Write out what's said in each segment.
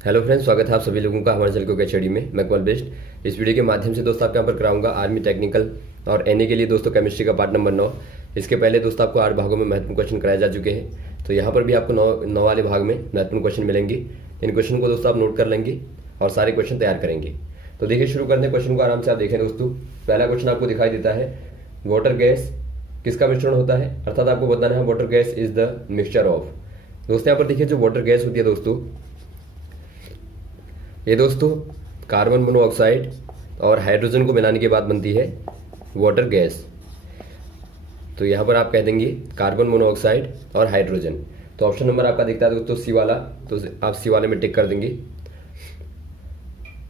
Hello friends, स्वागत है आप सभी लोगों का हमारे चैनल स्टडी में। मैं कमल बेस्ट। इस वीडियो के माध्यम से दोस्तों आपके यहाँ पर कराऊंगा आर्मी टेक्निकल और एनए के लिए दोस्तों केमिस्ट्री का पार्ट नंबर 9। इसके पहले दोस्तों आपको 8 भागों में महत्वपूर्ण क्वेश्चन कराए जा चुके हैं, तो यहाँ पर भी आपको 9 वाले भाग में महत्वपूर्ण क्वेश्चन मिलेंगे। इन क्वेश्चन को दोस्तों आप नोट कर लेंगे और सारे क्वेश्चन तैयार करेंगे। तो देखिए, शुरू करते हैं क्वेश्चन को। आराम से आप देखें दोस्तों। पहला क्वेश्चन आपको दिखाई देता है, वाटर गैस किसका मिश्रण होता है, अर्थात आपको बताना है water gas is the mixture of. दोस्तों यहाँ पर देखिए, जो वाटर गैस होती है दोस्तों, ये दोस्तों कार्बन मोनोऑक्साइड और हाइड्रोजन को मिलाने के बाद बनती है वाटर गैस। तो यहाँ पर आप कह देंगे कार्बन मोनोऑक्साइड और हाइड्रोजन। तो ऑप्शन नंबर आपका दिखता है दोस्तों सी वाला, तो आप सी वाले में टिक कर देंगे।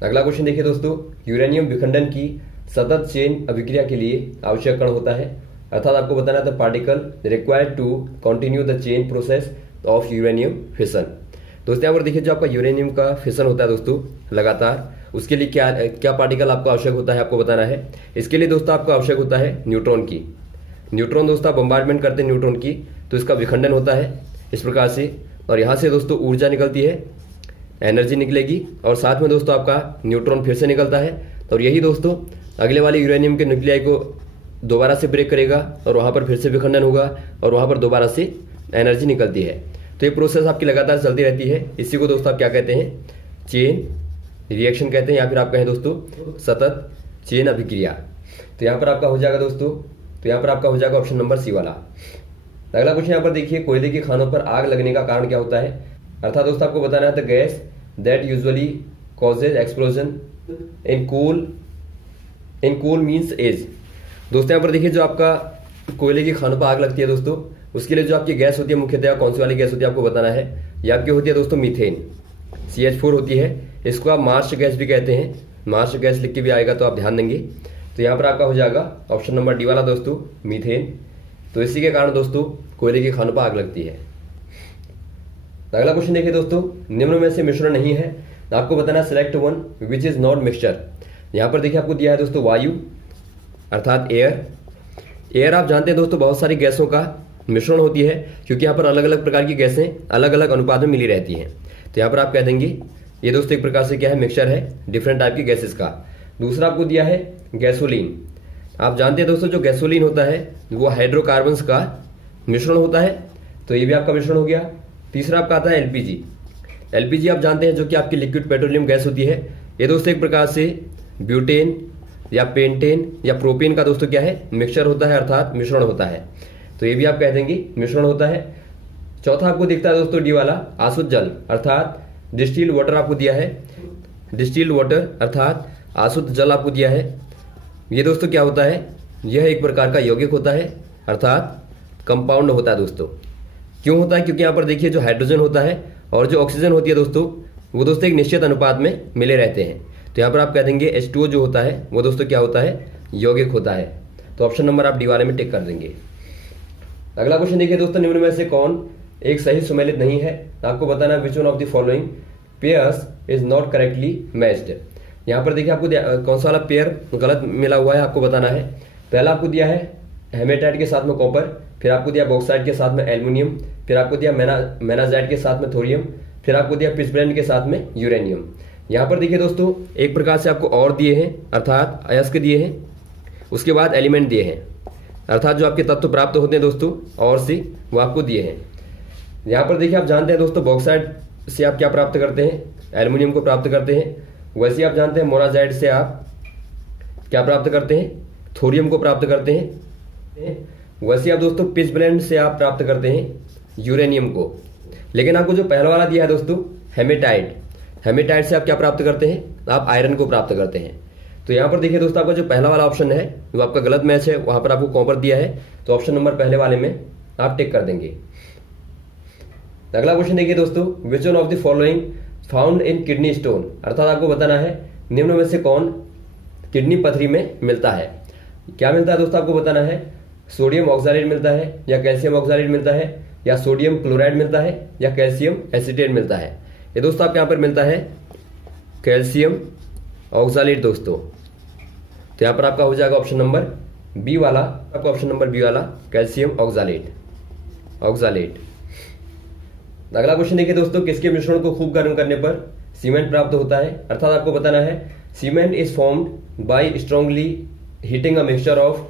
अगला क्वेश्चन देखिए दोस्तों, यूरेनियम विखंडन की सतत चेन अभिक्रिया के लिए आवश्यक कण होता है, अर्थात आपको बताना था particle required to continue the chain process of uranium fission. दोस्तों यहाँ पर देखिए, जो आपका यूरेनियम का फिशन होता है दोस्तों लगातार, उसके लिए क्या क्या पार्टिकल आपको आवश्यक होता है, आपको बताना है। इसके लिए दोस्तों आपको आवश्यक होता है न्यूट्रॉन की। न्यूट्रॉन दोस्तों आप बम्बार्डमेंट करते हैं न्यूट्रॉन की, तो इसका विखंडन होता है इस प्रकार से, और यहाँ से दोस्तों ऊर्जा निकलती है, एनर्जी निकलेगी, और साथ में दोस्तों आपका न्यूट्रॉन फिर से निकलता है। और यही दोस्तों अगले वाले यूरेनियम के न्यूक्लियाई को दोबारा से ब्रेक करेगा और वहाँ पर फिर से विखंडन होगा और वहाँ पर दोबारा से एनर्जी निकलती है। तो ये प्रोसेस आपकी लगातार चलती रहती है। इसी को दोस्तों आप क्या कहते हैं, चेन रिएक्शन कहते हैं, या फिर आप कहें दोस्तों सतत चेन अभिक्रिया। तो यहाँ पर आपका हो जाएगा दोस्तों, तो यहाँ पर आपका हो जाएगा ऑप्शन नंबर सी वाला। अगला क्वेश्चन यहाँ पर देखिए, कोयले की खानों पर आग लगने का कारण क्या होता है, अर्थात दोस्तों आपको बताना है the gas that usually causes explosion in coal mines as. दोस्तों यहाँ पर देखिए, जो आपका कोयले की खानों पर आग लगती है दोस्तों, उसके लिए जो आपकी गैस होती है मुख्यतः कौन सी वाली गैस होती है आपको बताना है। ये आपकी होती है दोस्तों मीथेन, CH4 होती है। इसको आप मार्श गैस भी कहते हैं, मार्श गैस लिख के भी आएगा तो आप ध्यान देंगे। तो यहाँ पर आपका हो जाएगा ऑप्शन नंबर डी वाला दोस्तों, मीथेन। तो इसी के कारण दोस्तों कोयले की खानों पर आग लगती है। अगला क्वेश्चन देखिए दोस्तों, निम्न में से मिश्रण नहीं है, आपको बताना select one which is not mixture. यहाँ पर देखिए आपको दिया है दोस्तों वायु, अर्थात एयर। एयर आप जानते हैं दोस्तों बहुत सारी गैसों का मिश्रण होती है, क्योंकि यहाँ पर अलग अलग प्रकार की गैसें अलग अलग अनुपात में मिली रहती हैं। तो यहाँ पर आप कह देंगे ये दोस्तों एक प्रकार से क्या है, मिक्सचर है डिफरेंट टाइप की गैसेस का। दूसरा आपको दिया है गैसोलीन। आप जानते हैं दोस्तों जो गैसोलीन होता है वो हाइड्रोकार्बन्स का मिश्रण होता है, तो ये भी आपका मिश्रण हो गया। तीसरा आपका आता है एलपीजी आप जानते हैं जो कि आपकी लिक्विड पेट्रोलियम गैस होती है। ये दोस्तों एक प्रकार से ब्यूटेन या पेंटेन या प्रोपेन का दोस्तों क्या है, मिक्सचर होता है, अर्थात मिश्रण होता है। तो ये भी आप कह देंगे मिश्रण होता है। चौथा आपको दिखता है दोस्तों डी वाला, आसुत जल, अर्थात डिस्टिल्ड वाटर आपको दिया है। डिस्टिल्ड वाटर अर्थात आसुत जल आपको दिया है। ये दोस्तों क्या होता है, यह एक प्रकार का यौगिक होता है, अर्थात कंपाउंड होता है दोस्तों। क्यों होता है, क्योंकि यहाँ पर देखिए जो हाइड्रोजन होता है और जो ऑक्सीजन होती है दोस्तों, वो दोस्तों एक निश्चित अनुपात में मिले रहते हैं। तो यहाँ पर आप कह देंगे H2O जो होता है वो दोस्तों क्या होता है, यौगिक होता है। तो ऑप्शन नंबर आप डी वाले में टिक कर देंगे। अगला क्वेश्चन देखिए दोस्तों, निम्न में से कौन एक सही सुमेलित नहीं है, आपको बताना है which one of the following pairs is not correctly matched. यहाँ पर देखिए आपको कौन सा वाला पेयर गलत मिला हुआ है, आपको बताना है। पहला आपको दिया है हेमेटाइट के साथ में कॉपर, फिर आपको दिया बॉक्साइट के साथ में एल्युमिनियम, फिर आपको दिया मेनाजाइट के साथ में थोरियम, फिर आपको दिया पिचब्लेंड के साथ में यूरेनियम। यहाँ पर देखिए दोस्तों एक प्रकार से आपको और दिए हैं, अर्थात अयस्क दिए हैं, उसके बाद एलिमेंट दिए हैं, अर्थात जो आपके तत्व प्राप्त होते हैं दोस्तों और से वो आपको दिए हैं। यहाँ पर देखिए आप जानते हैं दोस्तों बॉक्साइट से आप क्या प्राप्त करते हैं, एल्युमिनियम को प्राप्त करते हैं। वैसे आप जानते हैं मोनाजाइट से आप क्या प्राप्त करते हैं, थोरियम को प्राप्त करते हैं। वैसे आप दोस्तों पिचब्लेंड से आप प्राप्त करते हैं यूरेनियम को। लेकिन आपको जो पहला वाला दिया है दोस्तों हेमेटाइट से आप क्या प्राप्त करते हैं, आप आयरन को प्राप्त करते हैं। तो यहाँ पर देखिए दोस्तों आपका जो पहला वाला ऑप्शन है वो आपका गलत मैच है, वहां पर आपको कॉपर दिया है, तो ऑप्शन नंबर पहले वाले में आप टिक कर देंगे। अगला क्वेश्चन देखिए दोस्तों, which one of the following found in kidney stone, अर्थात आपको बताना है निम्न में से कौन किडनी पथरी में मिलता है। क्या मिलता है दोस्तों, आपको बताना है सोडियम ऑक्सैलेट मिलता है, या कैल्शियम ऑक्सैलेट मिलता है, या सोडियम क्लोराइड मिलता है, या कैल्शियम एसीटेट मिलता है। ये दोस्तों आपके यहाँ पर मिलता है कैल्शियम ऑक्सैलेट दोस्तों। तो यहाँ पर आपका हो जाएगा ऑप्शन नंबर बी वाला, आपका ऑप्शन नंबर बी वाला कैल्शियम ऑक्सैलेट। अगला क्वेश्चन देखिए दोस्तों, किसके मिश्रण को खूब गर्म करने पर सीमेंट प्राप्त होता है। अर्थात आपको बताना है cement is formed by strongly heating a mixture of,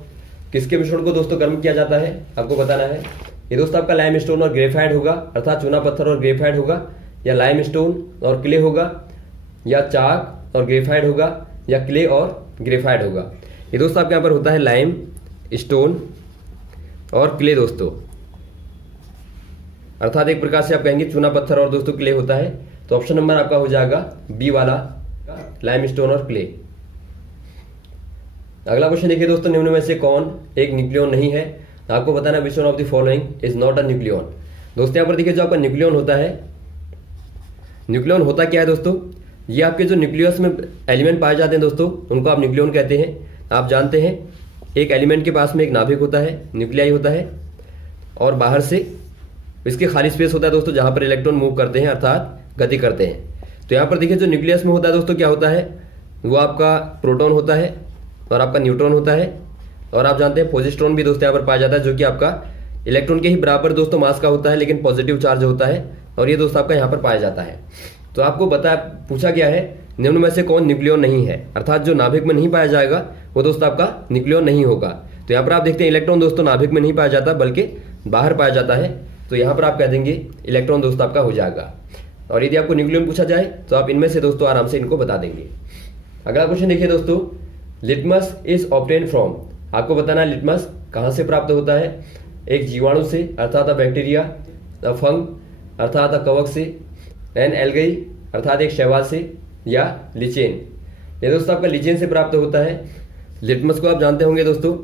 किसके मिश्रण को दोस्तों गर्म किया जाता है आपको बताना है। ये दोस्तों आपका लाइमस्टोन और ग्रेफाइट होगा, अर्थात चूना पत्थर और ग्रेफाइट होगा, या लाइमस्टोन और क्ले होगा, या चाक और ग्रेफाइट होगा, या क्ले और ग्रेफाइट होगा। ये दोस्तों आपके यहाँ पर होता है लाइम स्टोन और क्ले दोस्तों, अर्थात एक प्रकार से आप कहेंगे चूना पत्थर और दोस्तों क्ले होता है। तो ऑप्शन नंबर आपका हो जाएगा बी वाला, लाइमस्टोन और क्ले। अगला क्वेश्चन देखिए दोस्तों, निम्न में से कौन एक न्यूक्लियन नहीं है? आपको बताना which one of the following is not a nucleon. दोस्तों यहाँ पर देखिए जो आपका न्यूक्लियन होता है, न्यूक्लियन होता क्या है दोस्तों, ये आपके जो न्यूक्लियस में एलिमेंट पाए जाते हैं दोस्तों, उनको आप न्यूक्लियन कहते हैं। आप जानते हैं एक एलिमेंट के पास में एक नाभिक होता है, न्यूक्लियाई होता है, और बाहर से इसके खाली स्पेस होता है दोस्तों जहां पर इलेक्ट्रॉन मूव करते हैं, अर्थात गति करते हैं। तो यहाँ पर देखिए जो न्यूक्लियस में होता है दोस्तों क्या होता है, वो आपका प्रोटॉन होता है और आपका न्यूट्रॉन होता है, और आप जानते हैं पॉजिट्रॉन भी दोस्तों यहाँ पर पाया जाता है, जो कि आपका इलेक्ट्रॉन के ही बराबर दोस्तों मास का होता है, लेकिन पॉजिटिव चार्ज होता है, और ये दोस्तों आपका यहाँ पर पाया जाता है। तो आपको पूछा गया है निम्न में से कौन न्यूक्लियन नहीं है, अर्थात जो नाभिक में नहीं पाया जाएगा वो दोस्तों आपका न्यूक्लियन नहीं होगा। तो यहाँ पर आप देखते हैं इलेक्ट्रॉन दोस्तों नाभिक में नहीं पाया जाता बल्कि बाहर पाया जाता है, तो यहाँ पर आप कह देंगे इलेक्ट्रॉन दोस्तों आपका हो जाएगा। और यदि आपको न्यूक्लियन पूछा जाए तो आप इनमें से दोस्तों आराम से इनको बता देंगे। अगला क्वेश्चन देखिए दोस्तों, लिटमस इज ऑब्टेन फ्रॉम। आपको बताना है लिटमस कहाँ से प्राप्त होता है, एक जीवाणु से अर्थात बैक्टीरिया, फंग अर्थात कवक से, एन एल्गी अर्थात एक शैवाल से, या लिचेन। ये दोस्तों आपका लिचेन से प्राप्त होता है। लिटमस को आप जानते होंगे दोस्तों,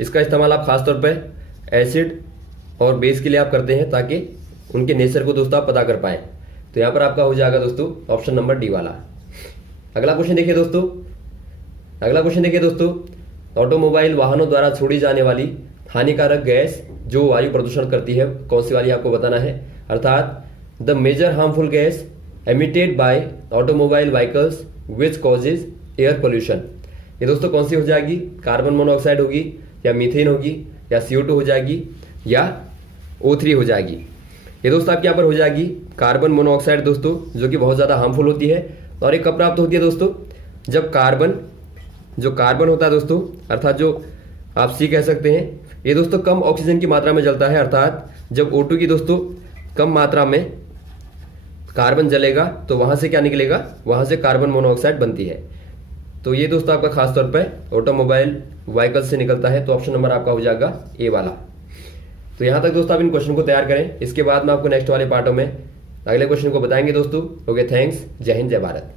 इसका इस्तेमाल आप खासतौर पर एसिड और बेस के लिए आप करते हैं ताकि उनके नेचर को दोस्तों आप पता कर पाएं। तो यहाँ पर आपका हो जाएगा दोस्तों ऑप्शन नंबर डी वाला। अगला क्वेश्चन देखिए दोस्तों, ऑटोमोबाइल वाहनों द्वारा छोड़ी जाने वाली हानिकारक गैस जो वायु प्रदूषण करती है कौन सी वाली आपको बताना है, अर्थात the major harmful gas emitted by automobile vehicles which causes air pollution. ये दोस्तों कौन सी हो जाएगी, कार्बन मोनोऑक्साइड होगी, या मीथेन होगी, या CO2 हो जाएगी, या O3 हो जाएगी। ये दोस्तों आपके यहाँ पर हो जाएगी कार्बन मोनोऑक्साइड दोस्तों, जो कि बहुत ज़्यादा हार्मफुल होती है। और ये कब प्राप्त होती है दोस्तों, जब कार्बन होता है दोस्तों, अर्थात जो आप C कह सकते हैं, ये दोस्तों कम ऑक्सीजन की मात्रा में जलता है, अर्थात जब O2 की दोस्तों कम मात्रा में कार्बन जलेगा तो वहां से क्या निकलेगा, वहां से कार्बन मोनोऑक्साइड बनती है। तो ये दोस्तों आपका खासतौर पर ऑटोमोबाइल व्हीकल से निकलता है। तो ऑप्शन नंबर आपका हो जाएगा ए वाला। तो यहाँ तक दोस्तों आप इन क्वेश्चन को तैयार करें, इसके बाद में आपको नेक्स्ट वाले पार्टों में अगले क्वेश्चन को बताएंगे दोस्तों। ओके, थैंक्स, जय हिंद, जय भारत।